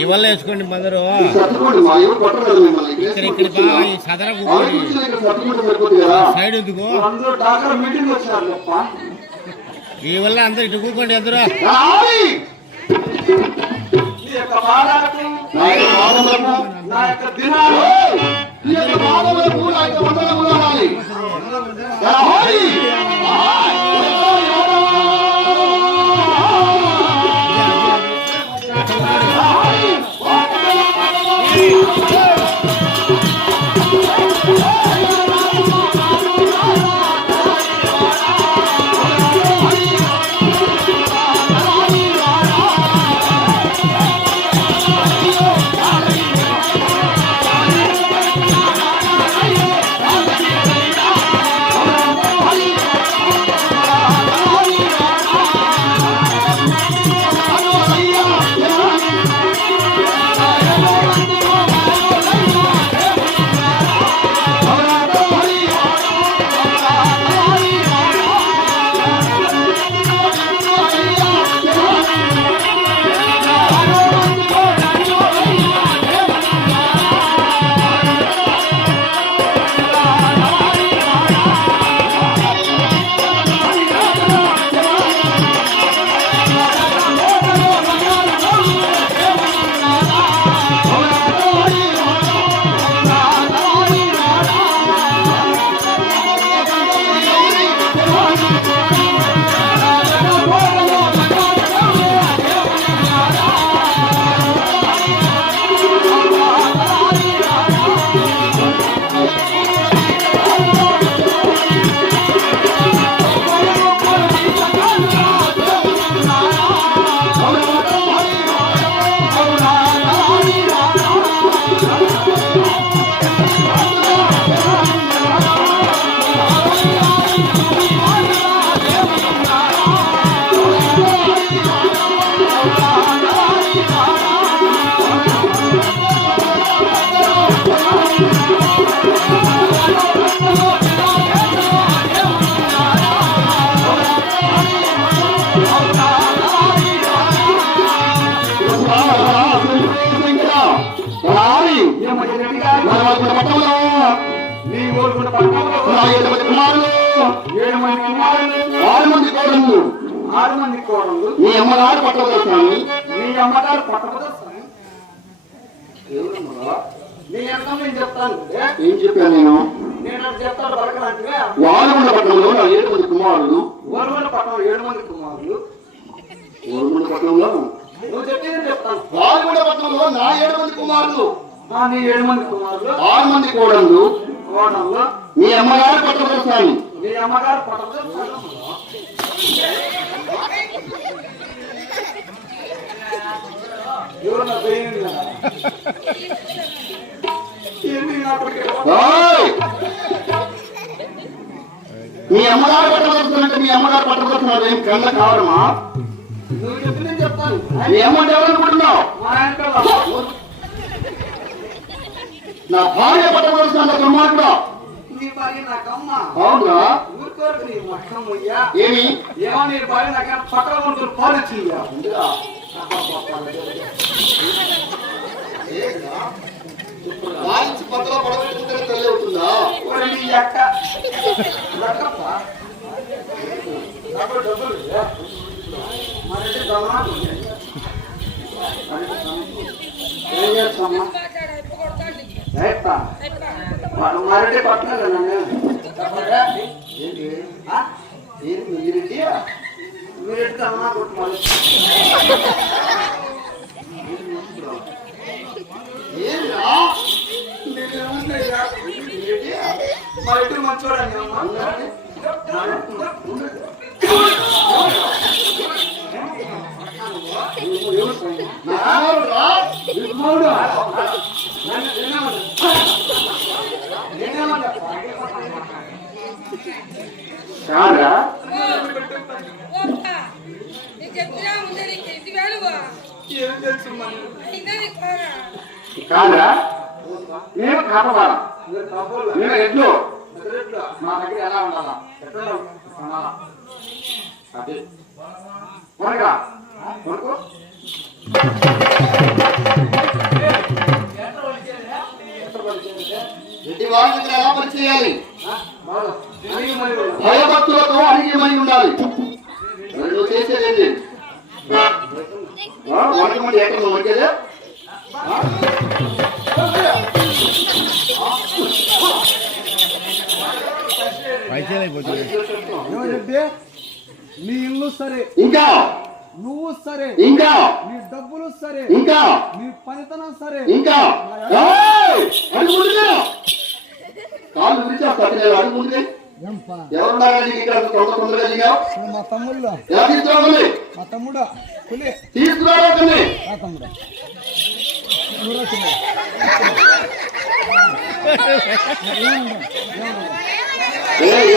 ఇవల్ల వేసుకోండి మదరు ఇక్కడ సదర సైడ్ ఎందుకు ఈ వల్ల అందరు ఇటు కూకోండి అందరూ నీ అమ్మగారు పట్టబోతున్నాను. నీ అమ్మగారు పట్టబోతున్నాను. నీ అర్థం నేను చెప్తాను. ఏం చెప్పాను నేను? నేను చెప్తాను పలకలంటే వాలుగుండ పట్టణంలో నా 7 మంది కుమారులు. ఓరుగొండ పట్టణంలో 7 మంది కుమారులు. వాలుగుండ పట్టణంలో నువ్వు చెప్పింది చెప్తాను. వాలుగుండ పట్టణంలో నా 7 మంది కుమారులు. నీ 7 మంది కుమారులు 6 మంది కోడళ్ళు. కోడళ్ళు మీ అమ్మగారు పట్టబోతున్నాను. నీ అమ్మగారు పట్టబోతున్నాను. ఎవరన్నా పోయింది కదా మీ అమ్మగారు పట్టబోతున్నట్టు మీ అమ్మగారు పట్టబోతున్నారు. ఏం కళ్ళ కావడమా? నువ్వు చెప్పింది చెప్తాను. మీ అమ్మంటే ఎవరనుకుంటున్నావు? నా భార్య పట్టబోతున్నా దుర్మార్గుడు. నీ భార్య నాకమ్మ. అవునా? ఊరుకోరు నీ మొత్తం అయ్యా. ఏమి ఏమో నీ భార్య నాకే పక్కన ఉంటుంది పాలిచ్చింది. వాయించి పక్కన పడబెట్టుకుంటే తల్లి అవుతుందా? నీ అక్క డబ్బులు మరి ఏం చేస్తామా? వాడు మరటి పట్టలేదు నన్ను. ఏంటి ఏంటి మీరెడ్డి? మీరెట్టి అమ్మా కొట్టుకోవాలి. ఏంటా మా ఇంటి మంచోడండి అమ్మా. కాదా? ఏం తెలుసు కాదా? నేను కాపవాలా, నేను ఎడ్లు. మా దగ్గర ఎలా ఉండాలా? అదే కొనగా కొనుకో. రెడ్డి వాళ్ళ దగ్గర ఎలా పని చేయాలి? భయభక్తులతో అణిగిమని ఉండాలి. నువ్వు చేసేది వంట మంది ఎక్కడ నువ్వు వచ్చేదే? నీ ఇల్లు సరే, ఇంకా నువ్వు సరే, ఇంకా నీ డబ్బులు సరే, ఇంకా నీ పనితనం సరే, ఇంకా అడుగుంటుందా? కాళ్ళు విరిచేస్తా అడుగుంటుంది. ఎవరున్నారా నీకు ఇక్కడ తొందరగా దిగావు? మా తమ్ముళ్ళు. ఎలా తీసుకురావాలి? మా తమ్ముడు తీసుకురావాలి. మా తమ్ముడు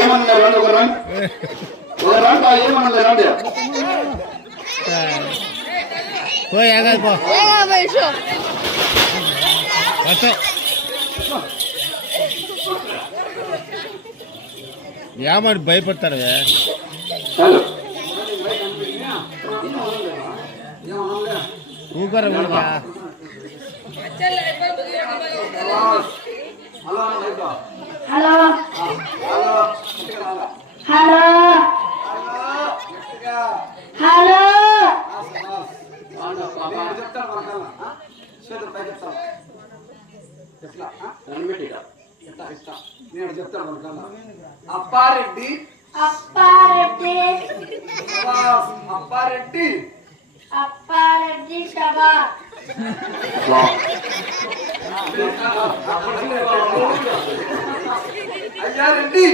ఏమన్నా రండి, ఒక రండి ఏమన్నా రండి. ఏమని భయపడతారు? ఊకరా ఊరికా హలో హలో హలో నేను చెప్తాను. అప్పారెడ్డి అప్పారెడ్డి అప్పారెడ్డి అప్పారెడ్డి శబాష్. అయ్యారెడ్డి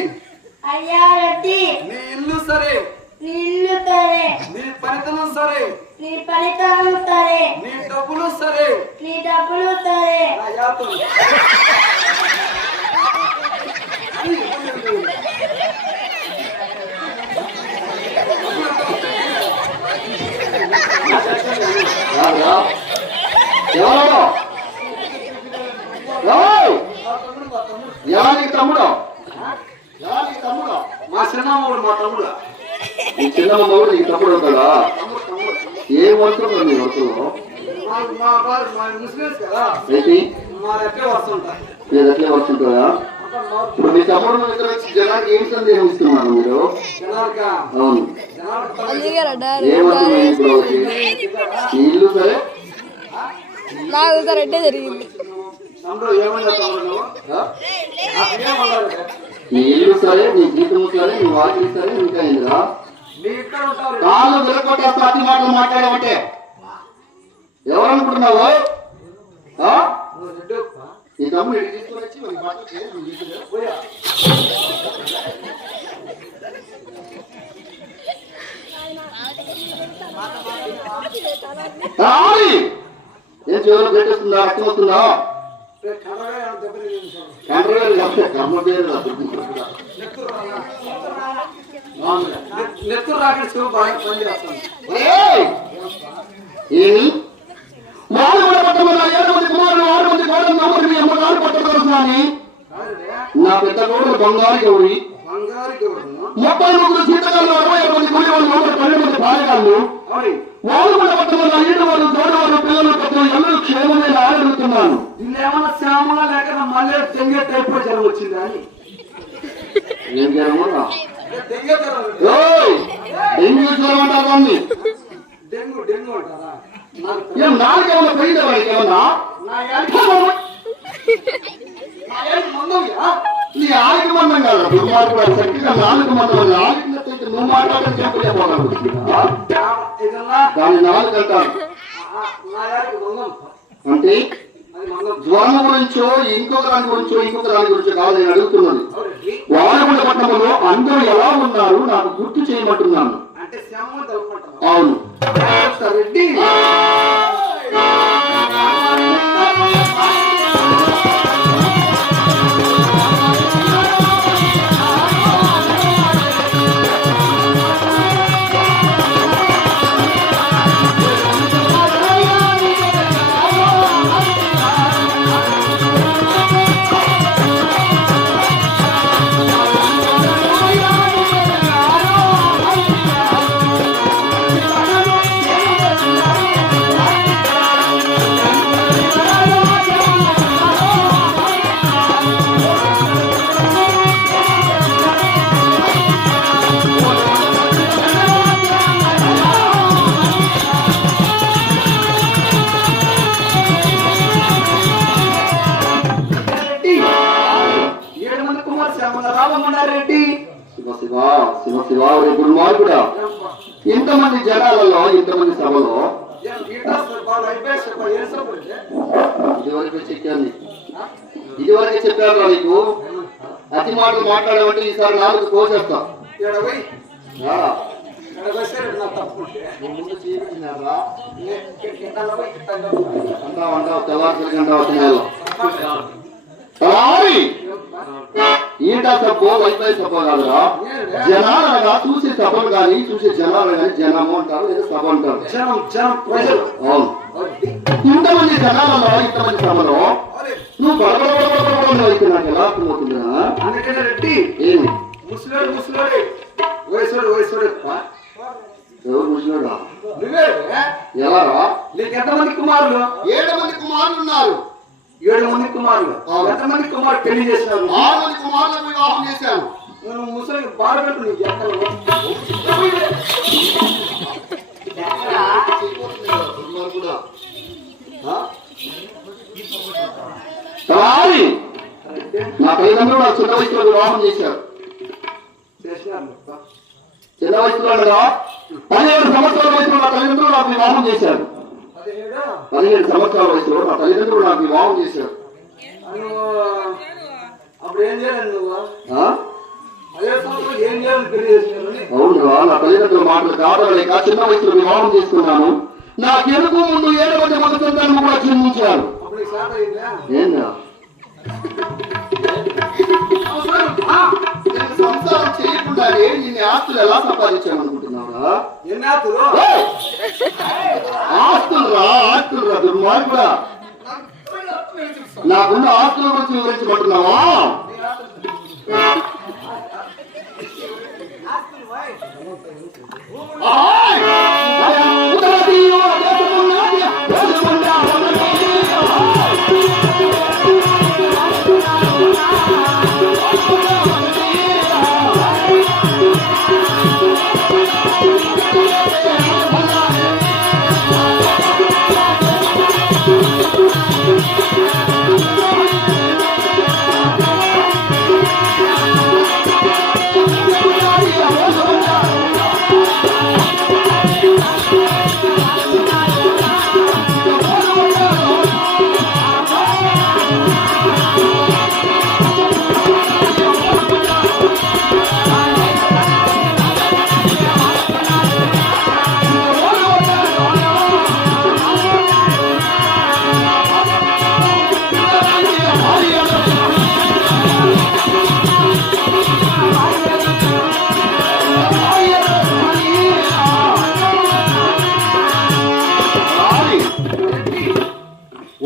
అయ్యారెడ్డి నీ ఇల్లు సరే, నీ ఇల్లు సరే, నీ పనితనం సరే, నీ ఫలితం సరే, నీ డబ్బులు సరే, నీ డబ్బులు సరే. ఎవరికి తమ్ముడు? ఎవరికి తమ్ముడు? మా సినిమా మా తమ్ముడు. ఈ చిన్న కూడా నీకు తప్పుడు అవుతాడా? ఏం వస్తుందో నీ వస్తువు మా ముస్లిమ్స్ కదా ఏంటి మా ఎట్లే వస్తుంటాయి. నేను ఎట్లే వస్తుంటాయా? ఇప్పుడు మీ తమ్ముడు దగ్గర వచ్చి జనానికి ఏం సందేహం ఇస్తున్నారు మీరు? జనాలుగా అవును, అందుకే ఏమవుతుంది ఇప్పుడు వచ్చి? నీ ఇల్లు సరే, నాకు కరెక్టే జరిగింది. తమ్ముడు ఏమన్నా తమ్ముడు నువ్వు? ఆ? ఏమన్నారు? నీ ఇల్లు సరే, నీ జీతం సరే, నీ వాకిలి సరే, ఇంకా ఏందిరా? మీ ఇక్కడ ఉంటారు. కాళ్ళు విరగొట్టేస్తా అతి మాటలు మాట్లాడమంటే ఎవరనుకుంటున్నావు? ఆ? నువ్వు రెడ్డి నీ తమ్ముడు ఇటు తీసుకొని వచ్చి మన బట్టలు చేసి నువ్వు తీసుకురా. పోయా. రావాలి. ఏం చెవులు పెట్టేస్తుందా? రక్తం వస్తుందా? కర్రగా ఏమైనా దెబ్బతిరిగింది సార్. కంట్రోల్ కర్మ పేరు నెత్తురు రాకెట్ చెవు బాగా పనిచేస్తాను. ఏమి వాళ్ళు కూడా పట్టమన్నా 7 మంది కుమారులు 6 మంది కోడలు 4 మంది అమ్మగారు పట్టకొస్తున్నాని నా పెద్ద కోడలు బంగారు గౌరి బంగారు గౌరవం 33 సీతగాళ్ళు 67 మంది కూలి వాళ్ళు 12 మంది భార్యగాళ్ళు వాళ్ళు కూడా పట్టమన్నా 7 వాళ్ళు తోడవాళ్ళు పిల్లలు పెద్దలు ఎల్లరూ క్షేమమైన ఆడగలుగుతున్నాను. ఇల్లేమన్నా శ్యామలా లేక మళ్ళీ తెంగే టైప్ జ్వరం వచ్చిందా అని. ఏం జ్వరము? డెంగ్యూ జ్వరం. డెంగ్యూ జ్వరం అంటారు అన్ని. డెంగ్యూ అంటారా? ఏం నాలుగేమన్నా పోయిందా వాడికి ఏమన్నా? నీ ఆలికి మందం కాదు దుర్మార్గుడు చక్కగా 4 మందం ఆలికి నువ్వు మాట్లాడే చెప్పలే దాని 4 అంటారు. అంటే జ్వరం గురించో ఇంకొక దాని గురించో కాదు నేను అడుగుతున్నది. వాడగుండ పట్టణంలో అందరూ ఎలా ఉన్నారు నాకు గుర్తు చేయమంటున్నాను. అవును రెడ్డి దుర్మార్గుడా ఇంతమంది జనాలలో ఇంతమంది సభలో ఇదివరకే చెప్పారు నీకు అతి మాటలు మాట్లాడమంటే ఈసారి 4 కోసేస్తా. అంటావు తెల్లారి గంట అవుతున్నాయి. ఈటా సబ్బో వైఫై సబ్బో కాదురా. జనాలగా చూసే సభలు కానీ చూసే జనాలు కానీ జనము అంటారు లేదా సభ అంటారు. అవును ఇంతమంది జనాలలో ఇంతమంది సభలో నువ్వు బడబడబడబడబడ అయితే నాకు ఎలా అర్థమవుతుందా? అందుకనే రెడ్డి ఏమి ముసలోడు వయసుడు ఎవరు ముసలోడా? నువ్వే ఎవరా? నీకు ఎంతమంది కుమారులు? 7 మంది కుమారులు ఉన్నారు. 7 మంది కుమారులు. ఎంతమంది కుమారులు పెళ్లి చేసినారు? 6 మంది కుమారులకు వివాహం చేశాను. నువ్వు ముసలి బాధపెట్టు నీకు ఎక్కడ నా తల్లిదండ్రులు నాకు చిన్న వయసులో వివాహం చేశారు. చిన్న వయసులో 17 సంవత్సరాల వయసులో నా తల్లిదండ్రులు నాకు వివాహం చేశారు. 17 సంవత్సరాల వయసులో నా తల్లిదండ్రులు నాకు వివాహం చేశారు. అప్పుడు ఏం చేయాలి నువ్వు? అదే సంవత్సరం ఏం చేయాలని పెళ్లి చేసినారు? అవునురా నా తల్లిదండ్రుల మాటలు కాదలేక చిన్న వయసులో వివాహం చేసుకున్నాను. నాకెందుకు ముందు 7 మంది మగ సంతానం కూడా జన్మించారు. అప్పుడు ఈ శాత అయిందా? ఏందా సంసారం చేయకుండానే నిన్ను ఆస్తులు ఎలా సంపాదించాను అనుకుంటున్నావురా? ఎన్ని ఆస్తులు? ఆస్తులు రా దుర్మార్గుడా. నాకున్న ఆస్తుల గురించి వివరించమంటున్నావా?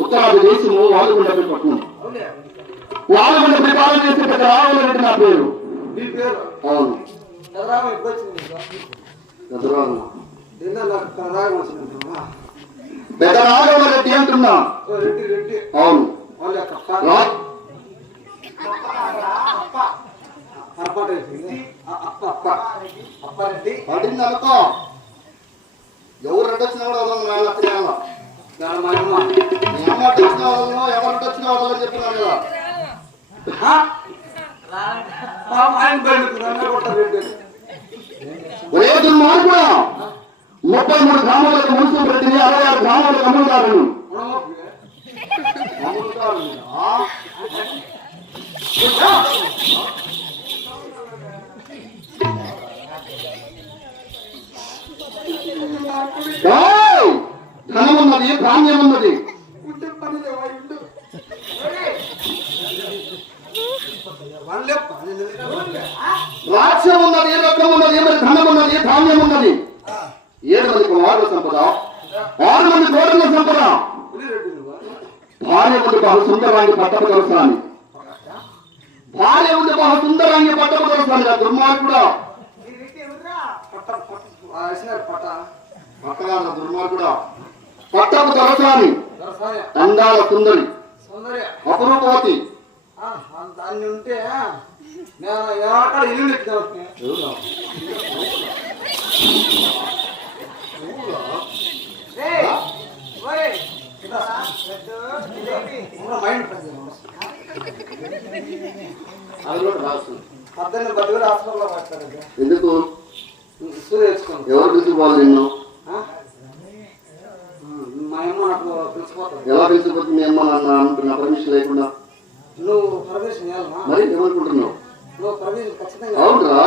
ఉత్తరాది దేశము వాలుగుండ పట్టణం. వాలుగుండ పరిపాలన చేసే పెద్ద రావులరెడ్డి నా పేరు. నీ పేరు అవును. చంద్రరామ ఎప్పుడు వచ్చింది నీకు? పెద్దరావు నిన్న నాకు చంద్రరామ వచ్చిందంటున్నా. పెద్ద రాఘవరెడ్డి అంటున్నా. ఓ రెడ్డి రెడ్డి అవును. వాళ్ళ యొక్క అప్ప అయిపోయింది. అప్ప రెడ్డి పడింది అనుకో. ఎవరు రెడ్డి వచ్చినా కూడా వదలను నా అత్తయ్యాల. దాని మా అమ్మ మీ అమ్మ వచ్చిన వదలను, ఎవరు వచ్చినా వదలని చెప్తున్నాను కదా. ఆయన బయలుకు కొట్టారు రెడ్డి. ఒరే దుర్మార్గుడా, 33 గ్రామాలకు మున్సిపల్ రెడ్డిని, 66 గ్రామాలకు అమ్ముతారని. ధనం ఉన్నది, ధాన్యం ఉన్నది, రాజ్యం ఉన్నది, రత్నం ఉన్నది, మరి ధనం ఉన్నది, ధాన్యం ఉన్నది. 7 మంది కుమారుల సంపద, 6 మంది కోడల సంపద, భార్య ఉంది బహు సుందరాంగి పట్టపు దొరసాని. భార్య ఉంది బహు సుందరాంగి పట్టపు దొరసాని. ఆ దుర్మార్గుడా, పట్టగాల దుర్మార్గుడా, పట్టపు దొరసాని, అందాల సుందరి, అపురూపవతి. దాన్ని ఉంటే నేను ఎక్కడ ఇల్లు ఎందుకు తెచ్చుకోండి. ఎవరు తీసుకోవాలి నిన్ను? మా అమ్మ నాకు తెలిసిపోతుంది. ఎలా తెలిసిపోతుంది మీ అమ్మ నాన్న నా పర్మిషన్ లేకుండా? నువ్వు పర్మిషన్ ఇవ్వాలమ్మా. మరి ఏమనుకుంటున్నావు? నువ్వు పర్మిషన్ ఖచ్చితంగా అవునా?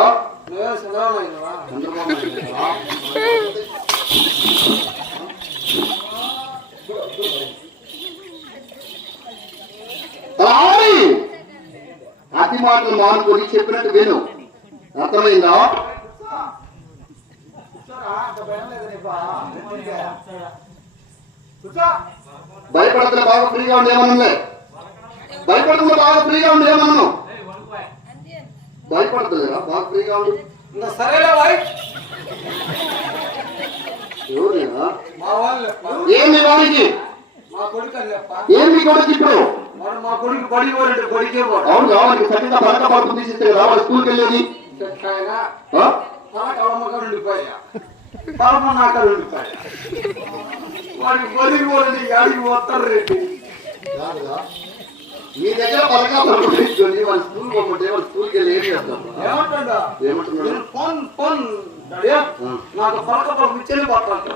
నువ్వే చంద్రబాబు అయినవా? చంద్రబాబు అతి మాటలు మానుకొని చెప్పినట్టు విను. అర్థమైందా? భయపడతలే, బాగా ఫ్రీగా ఉండేమనలే. భయపడకుండా బాగా ఫ్రీగా ఉండేమన్నాను. భయపడతలేరా? బాగా ఫ్రీగా ఉండు. ఇంకా సరేలే వాయి. ఎవరేనా? మా వాళ్ళు ఏమి వాడికి? మా కొడుకు అని చెప్ప. ఏమి కొడుకు ఇప్పుడు? మరి మా కొడుకు బడి పోరంటే బడికే పోడు. అవును, వాడికి సరిగ్గా పలక పడుతుంది తీసిస్తే కదా వాడు స్కూల్కి వెళ్ళేది. అమ్మకాడు ఉండిపోయా, పాప నాకాడు ఉండిపోయా. వాడికి బడికి పోరండి, గాడికి పోతారు రెడ్డి. మీ దగ్గర పలక పడుతుంది, వాళ్ళు స్కూల్ పోతే వాళ్ళు స్కూల్కి వెళ్ళి ఏం చేస్తాం? ఏమంటాడా? ఏమంటున్నాడు? నేను ఫోన్ ఫోన్ నాకు పలక పలక ఇచ్చేది పోతాను.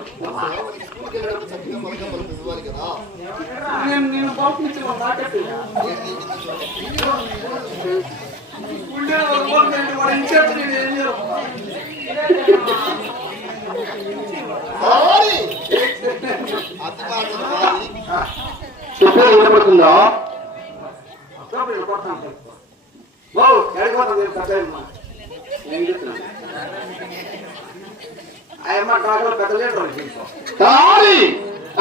నేను పంపించిన నాకెట్టి ఉండే వాడు ఇచ్చేది నేను ఏం చేయను. చెప్పేది వినపడుతుందా? ఆయమ్మ కాకులు పెద్ద లీటర్ కావాలి.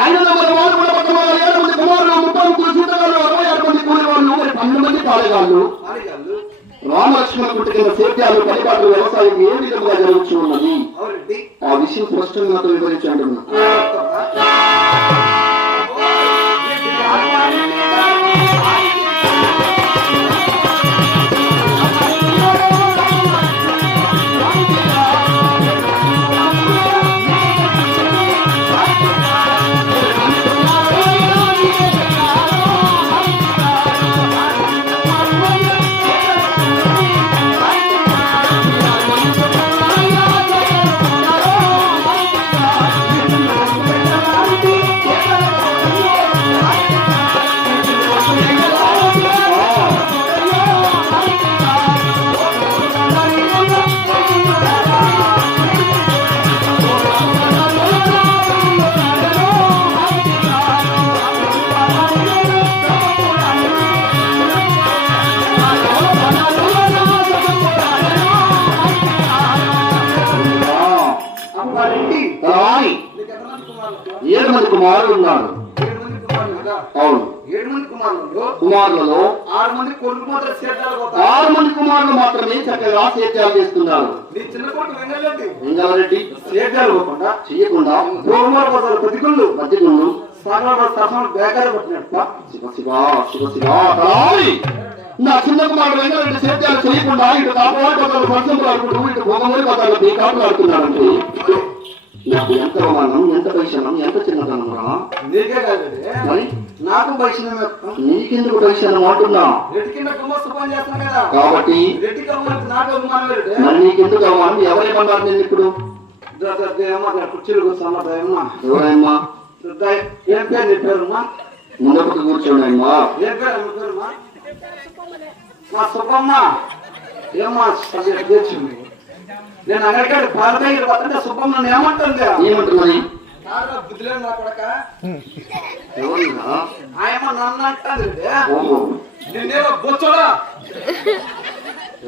500 వారు కూడా పక్కన 7 మంది కుమారులు, 30 సూటగాళ్ళు, 66 మంది కూలివాళ్ళు, 12 మంది పాలెగాళ్ళు, రామలక్ష్మణ కుట్టు కింద సేద్యాలు పరిపాలన వ్యవసాయం ఏ విధంగా జరుగుతూ ఉన్నది అవునండి. ఆ విషయం స్పష్టంగా నాతో వివరించండి. అమ్మారెడ్డి, రాణి నీకు ఎంతమంది కుమారులు? 7 మంది కుమారులు ఉన్నారు. 7 మంది కుమారులు కదా? అవును. 7 మంది కుమారులు, కుమారులలో 6 మంది కొడుకు మాత్రం సేద్యాలు పోతారు. 6 మంది కుమారులు మాత్రమే చక్కగా సేద్యాలు చేస్తున్నారు. నీ చిన్న కొడుకు వెంగళరెడ్డి వెంగారెడ్డి సేద్యాలు పోకుండా చెయ్యకుండా గోమార్ బజార్ బతికుళ్ళు మధ్యగుండు సరసన బేకారు పట్టినట్ట. శివ శివ శివ శివ రాణి నా చిన్న కుమారుడు వెంగారెడ్డి సేద్యాలు చేయకుండా ఇటు కాపాడు పదాలు వర్షంలో ఆడుకుంటూ ఇటు భోగమూరి పదాలు బీకాపులు ఆడుతున్నాడంటే నాకు ఎంత అవమానం, ఎంత వైషణం, ఎంత చిన్నతనం రా. నీకే కాదండి, మరి నాకు వైష్ణవం నీకెందుకు వైషణం అంటున్నా? రెడ్డి కింద కుమ్మస్తు పని చేస్తాను కదా కాబట్టి రెడ్డికి అమ్మాయి నాకు అభిమానం రెడ్డి. మరి నీకెందుకు అవమానం? ఎవరేమన్నారు నేను ఇప్పుడు? కుర్చీలు కూర్చున్నా దయమ్మా. ఎవరమ్మా? ఏం పేరు నీ పేరుమ్మా? ముందరకు కూర్చోండి అమ్మా. ఏం పేరు అమ్మ పేరుమా? మా సుబ్బమ్మ. ఏమ్మా తెచ్చింది. నేను అక్కడికి పాలకాయలు పడుతుంటే సుబ్బమ్మ నన్ను ఏమంటుంది? ఏమంటున్నది? బుద్ధిలేని నా కొడక ఎవరినా? ఆయమ్మ నన్ను అంటుంది. ఓహో. నేనేమో బొచ్చోడా?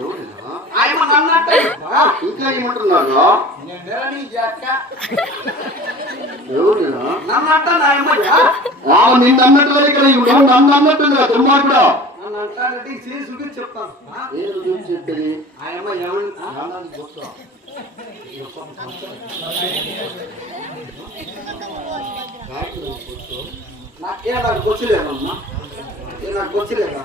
ఎవరినా? ఆయమ్మ నన్ను అంటుంది. ఇంకా ఏమంటున్నారా? నేనేని అక్క ఎవరినా? నన్ను అంటాను ఆయమ్మ. నిన్ను అన్నట్టుగా ఇక్కడ ఇప్పుడు నన్ను అన్నట్టుగా దుర్మార్గుడా. నన్ను అంటానంటే చేసి చూపించి చెప్తాను. ఏం గురించి చెప్పేది? ఆయమ్మ ఏమని నాకు వచ్చలేదమ్మా, నాకు వచ్చలేదా?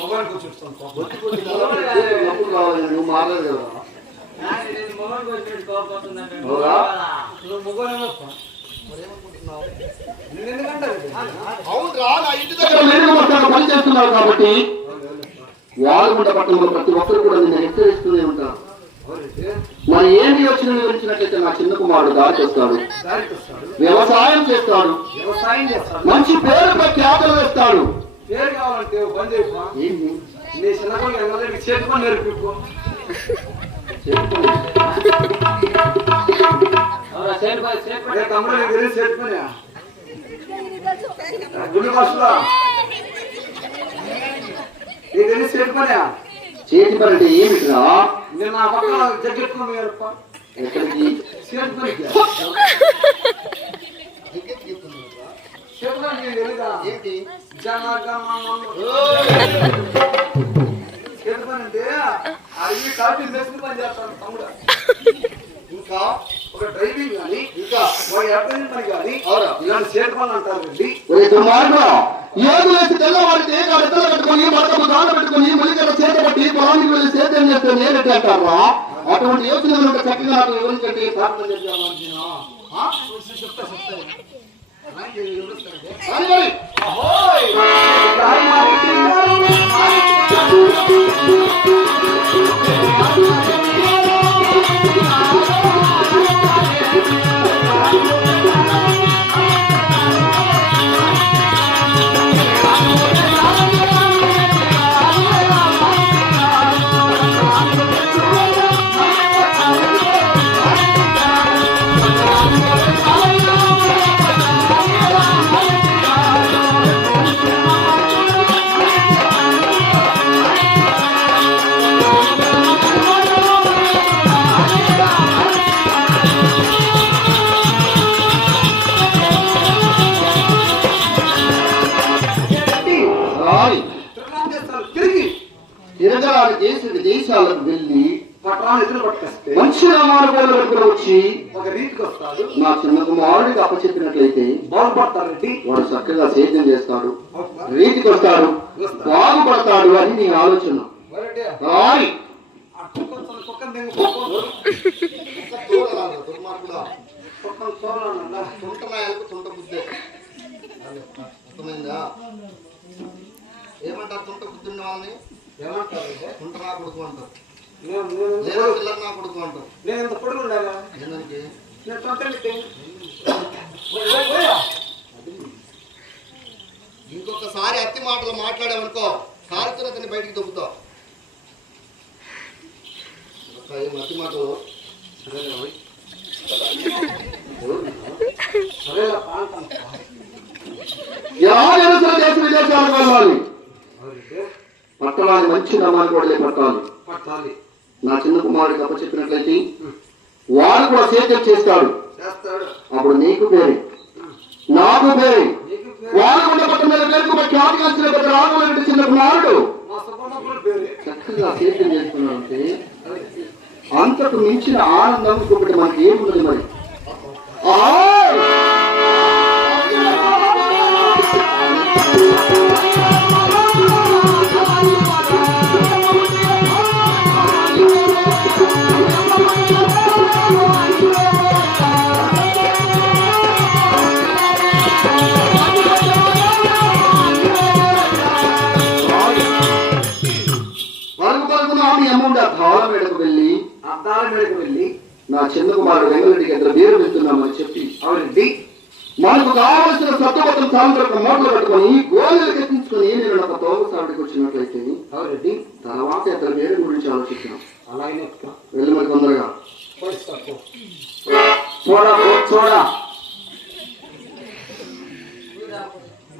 మొబైల్ కూర్చొస్తాను. నొప్పులు కావాలి, నువ్వు మారలేదు కదా. పని చేస్తున్నారు కాబట్టి వాల్గుంట పట్టణంలో ప్రతి ఒక్కరు కూడా నిన్ను హెచ్చరిస్తూనే ఉంటారు. మరి ఏమి యోచన వివరించినట్లయితే నా చిన్న కుమారుడు దారి చేస్తాడు, వ్యవసాయం చేస్తాడు, మంచి పేరు ఖ్యాతలు వేస్తాడు. పేరు కావాలంటే బంద్ చేయమ్మా. ఏంటి? నీ చిన్నపిల్లలకి చేతుకొని నేర్పిపో. తమ్ముడు దగ్గర చేతుకునే గుడి బస్సులో నీ దగ్గర చేతుకునే చేతి పని అంటే ఏమిటిరా? నేను నా పక్కన జగ్గెట్టుకుని ఎక్కడికి? చేతుకొని చేతుకొని తెలియదా? ఏంటి? చేతుకొని అవి కాఫీ మెస్ని పని చేస్తాను తమ్ముడు. ఇంకా ఒక డ్రైవింగ్ కానీ ఇంకా ఒక ఎఫ్ఐఆర్ పని కానీ ఇలాంటి చేతుకొని అంటారు అండి. ఏడు వేసి తెల్లవారితే ఇద్దరు కట్టుకొని మడతకు దాన పెట్టుకుని ములికల చేత పట్టి పొలానికి వెళ్ళి సేద్యం చేస్తే నేనెట్టి అంటారా? అటువంటి యోచనలు చక్కగా నాకు వివరించండి. ప్రార్థన దేశాలకు వెళ్ళి పట్టణాలు ఎదురు పట్టుకొస్తే మంచి నామాలు పట్టుకుని వచ్చి ఒక రీతికి వస్తాడు. నా చిన్న కుమారుడికి అప్పచెప్పినట్లయితే బాగుపడతారండి. వాడు చక్కగా సేద్యం చేస్తాడు, రీతికి వస్తాడు, బాగుపడతాడు అని నీ ఆలోచన. రాయి. ఏమంటారు తుంట బుద్ధి ఉన్న వాళ్ళని? ఏమంటారు? తుంట నా కొడుకు అంటారు, నేను లేదా పిల్లలు నా కొడుకు అంటారు. ఎంత పొడుగు ఉండాలా? ఏంటంటే నేను తొంటండి. ఇంకొకసారి అత్తి మాటలు మాట్లాడామనుకో కాలుతున్న అతన్ని బయటికి దొబ్బుతావు. అత్తి మాటలు దేశ విదేశాలకు వెళ్ళాలి, పట్టణాన్ని మంచి నమ్మాలి కూడా పట్టాలి. నా చిన్న కుమారుడికి అప్పచెప్పినట్లయితే వాడు కూడా సేద్యం చేస్తాడు, అప్పుడు నీకు పేరు నాకు పేరు. వాడుకుంట పట్ట మీద పేరుకు ఖ్యాతి కాల్చిన పెద్ద రాఘవరెడ్డి చిన్న కుమారుడు చక్కగా సేద్యం చేస్తున్నాడంటే అంతకు మించిన ఆనందం ఇంకొకటి మనకి ఏమున్నది మరి? అద్దాల మేడకు వెళ్ళి నా చిన్న కుమారుడు వెంగళరెడ్డికి ఎంత బీరు వెళ్తున్నామని చెప్పి అవునండి మనకు కావలసిన సత్వపత్రం సాయంత్రం మోట్లు కట్టుకొని గోళలకు ఎత్తించుకొని నేను ఒక తోమసావిడికి వచ్చినట్లయితే అవునండి తర్వాత ఇద్దరు బీరు గురించి ఆలోచించాం. అలాగే వెళ్ళి మరి తొందరగా చూడా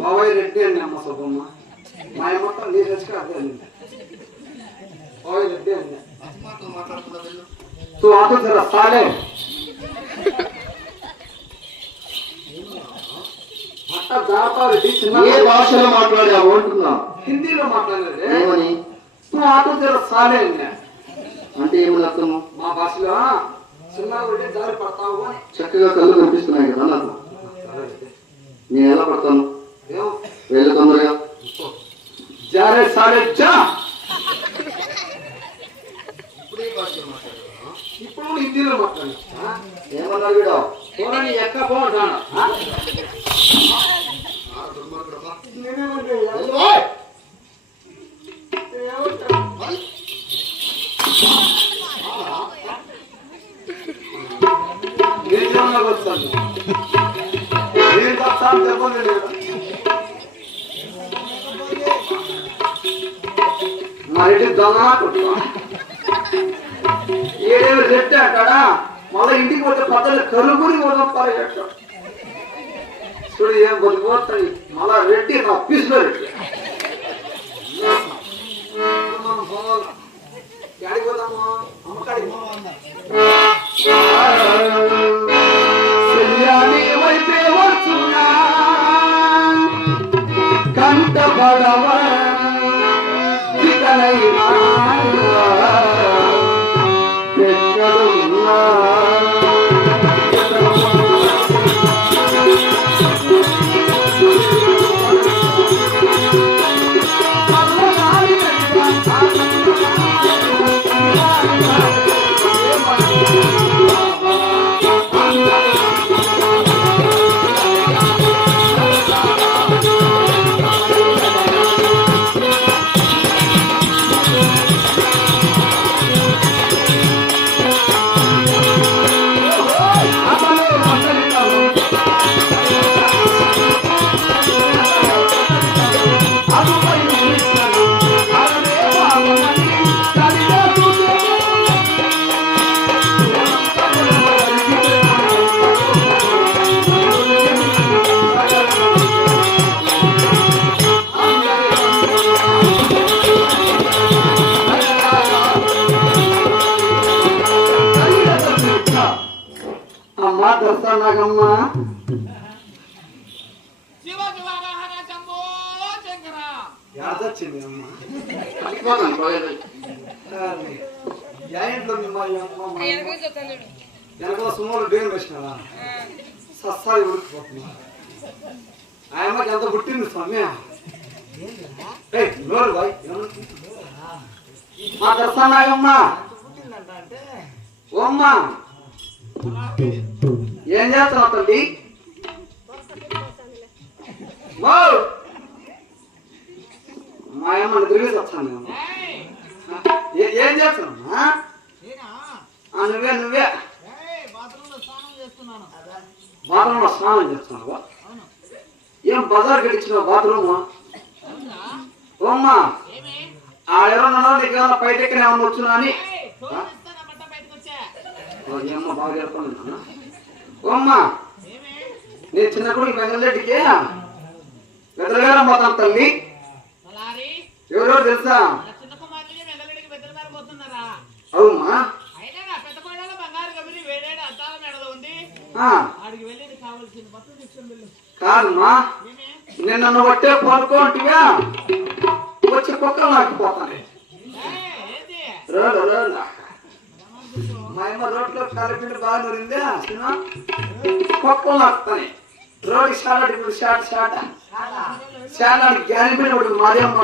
బాబాయ్ రెడ్డి అండి అమ్మ సుబ్బమ్మ మా మొత్తం నీ తెచ్చుకు అదే అండి బాబాయ్ రెడ్డి అండి तो आतो जरा साले అట్ట దాపారెడ్డి చిన్న ఏ భాషలో మాట్లాడావు అంటున్నా? హిందీలో మాట్లాడారు. ఏమని? तो आतो जरा साले అంటే ఏమని అర్థం? మా భాషలో చిన్న రెడ్డి జారి పడతావు అని. చక్కగా కళ్ళు కనిపిస్తున్నాయి కదా నాకు, నేను ఎలా పడతాను? వెళ్ళి తొందరగా జారే సారే జా. ఇప్పుడు హిందీలో మాట్లాడు. ఏమన్నా వీడు చూడండి ఎక్క పోతాను నిర్జంలోకి వస్తాను. నేను తప్పాను చెప్పండి లేదా మా రెడ్డి దొంగ కొట్టుకో ఏడేవి రెడ్డి అక్కడ మళ్ళీ ఇంటికి పోతే పద్దలు కరుగురి వదపాలి అక్కడ చూడు ఏం బతికిపోతాయి. మళ్ళా రెడ్డి నా పీసులో రెడ్డి మనం పోవాలి. ఎక్కడికి పోదాము? అమ్మకాడికి వైపే వచ్చునా కంటపడవ అమ్మా దర్శనగమ్మా యాదొచ్చింది అమ్మా. ఇంట్లో వెనకాల సుమారు బేరు వేసినారా సస్సారి ఉడికిపోతున్నా ఆయమ్మకి ఎంత పుట్టింది స్వామి నోరు బాయ్ మా దర్శనాయమ్మా ఓమ్మా ఏం చేస్తున్నావు తల్లి మా అమ్మని తిరిగి వచ్చాను ఏం చేస్తున్నామ్మా నువ్వే బాత్రూంలో స్నానం చేస్తున్నావా ఏం బజార్ గడిచిన బాత్రూమ్ ఓమ్మా ఆడెవరన్నా నీకు ఏమన్నా బయట ఎక్కడ ఏమన్నా వచ్చునా అని అమ్మ బాగా చెప్తాను ఓమ్మా నేను చిన్న కొడుకు వెంగళరెడ్డికి వెదరగారం పోతాను తల్లి ఎవరెవరు తెలుసా అవుమా కాదమ్మా నేను నన్ను బట్టే పడుకోంటిగా వచ్చి కుక్కలు నాకిపోతాను మా అమ్మ రోడ్లో కాలిపిండి బాగా నూరిందే కుక్కలు నాకుతాయి రోడ్డు షాట్ ఇప్పుడు షాట్ గ్యాని పడి మాదే అమ్మ